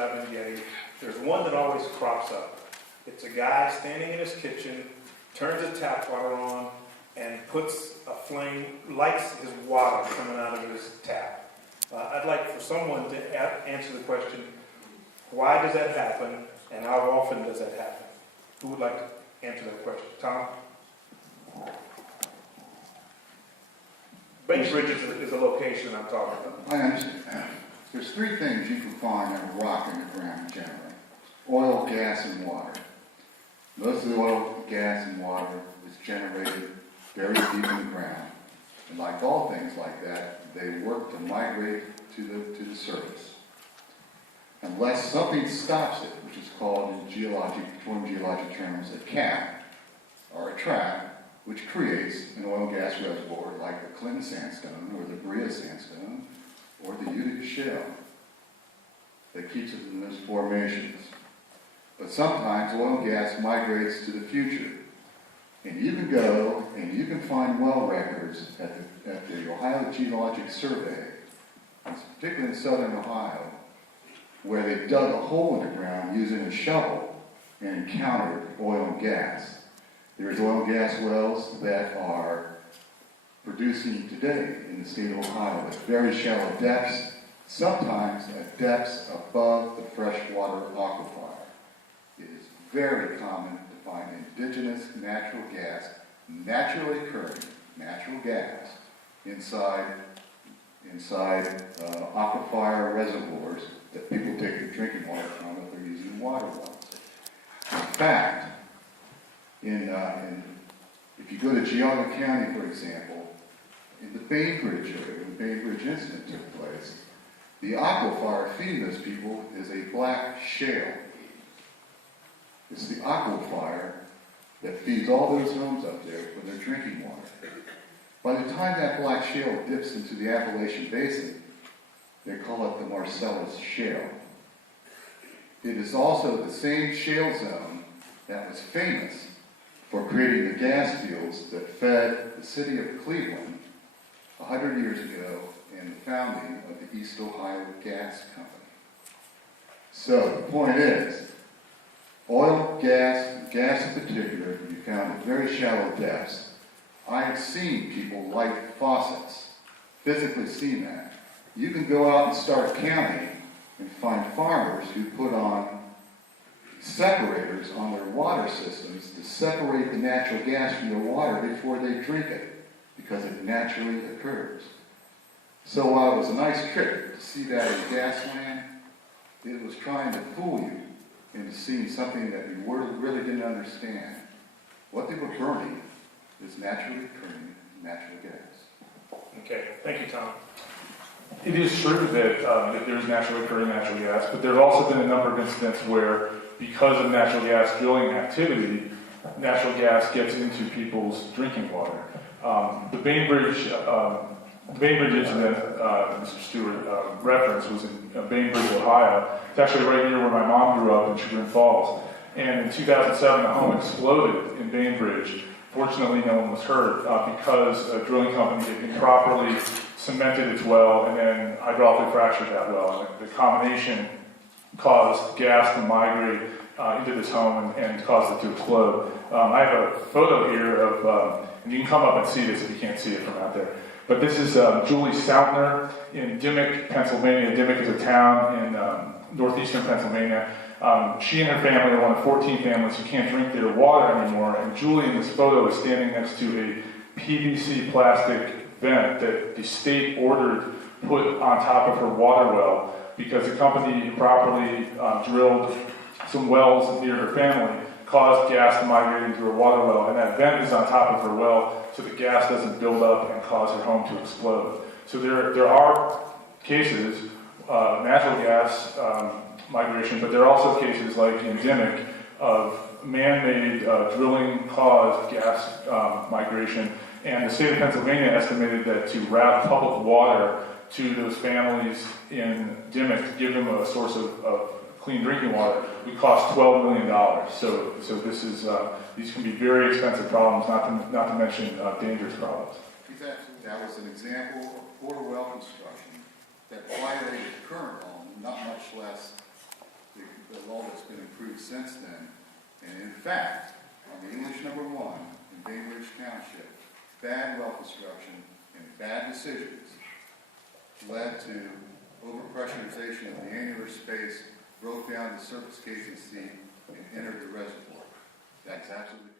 I've been getting, there's one that always crops up. It's a guy standing in his kitchen, turns his tap water on, and puts a flame, lights his water coming out of his tap. I'd like for someone to answer the question, why does that happen, and how often does that happen? Who would like to answer that question? Tom? Bainbridge is a location I'm talking about. I understand. There's three things you can find in a rock in the ground generally. Oil, gas, and water. Most of the oil, gas, and water is generated very deep in the ground. And like all things like that, they work to migrate to the surface. Unless something stops it, which is called in geologic terms a cap or a trap, which creates an oil gas reservoir like the Clinton sandstone or the Berea sandstone or the Utica shale that keeps it in those formations. But sometimes oil and gas migrates to the future. And you can go and you can find well records at the Ohio Geologic Survey, particularly in southern Ohio, where they dug a hole in the ground using a shovel and encountered oil and gas. There's oil and gas wells that are producing today in the state of Ohio at very shallow depths, sometimes at depths above the freshwater aquifer. It is very common to find indigenous natural gas, naturally occurring natural gas, inside aquifer reservoirs that people take their drinking water from if they're using water wells. In fact, if you go to Geauga County, for example, in the Bainbridge area, when the Bainbridge incident took place, the aquifer feeding those people is a black shale. It's the aquifer that feeds all those homes up there for their drinking water. By the time that black shale dips into the Appalachian Basin, they call it the Marcellus Shale. It is also the same shale zone that was famous for creating the gas fields that fed the city of Cleveland 100 years ago in the founding of the East Ohio Gas Company. So the point is, oil, gas in particular, can be found at very shallow depths. I have seen people light faucets, physically seen that. You can go out in Stark County and find farmers who put on separators on their water systems to separate the natural gas from the water before they drink it, because it naturally occurs. So while it was a nice trick to see that in Gasland, it was trying to fool you into seeing something that you really didn't understand. What they were burning is naturally occurring natural gas. Okay, thank you, Tom. It is true that there's naturally occurring natural gas, but there's also been a number of incidents where, because of natural gas drilling activity, natural gas gets into people's drinking water. The Bainbridge incident Mr. Stewart referenced was in Bainbridge, Ohio. It's actually right near where my mom grew up in Chagrin Falls. And in 2007, a home exploded in Bainbridge. Fortunately, no one was hurt because a drilling company had improperly cemented its well and then hydraulically fractured that well. And the combination caused gas to migrate into this home and caused it to explode. I have a photo here of, and you can come up and see this if you can't see it from out there. But this is Julie Sautner in Dimmock, Pennsylvania. Dimmock is a town in northeastern Pennsylvania. She and her family are one of 14 families who can't drink their water anymore. And Julie in this photo is standing next to a PVC plastic vent that the state ordered put on top of her water well because the company improperly drilled some wells near her family, caused gas to migrate into her water well, and that vent is on top of her well so the gas doesn't build up and cause her home to explode. So there are cases, natural gas migration, but there are also cases like in Dimmock of man-made drilling caused gas migration, and the state of Pennsylvania estimated that to route public water to those families in Dimmock to give them a source of clean drinking water would cost $12 million. So this is these can be very expensive problems, not to mention dangerous problems. Exactly. That was an example of poor well construction that violated current law, not much less the law that's been improved since then. And in fact, on the English #1 in Bainbridge Township, bad well construction and bad decisions led to overpressurization of the annular space, broke down the surface casing seat, and entered the reservoir. That's absolutely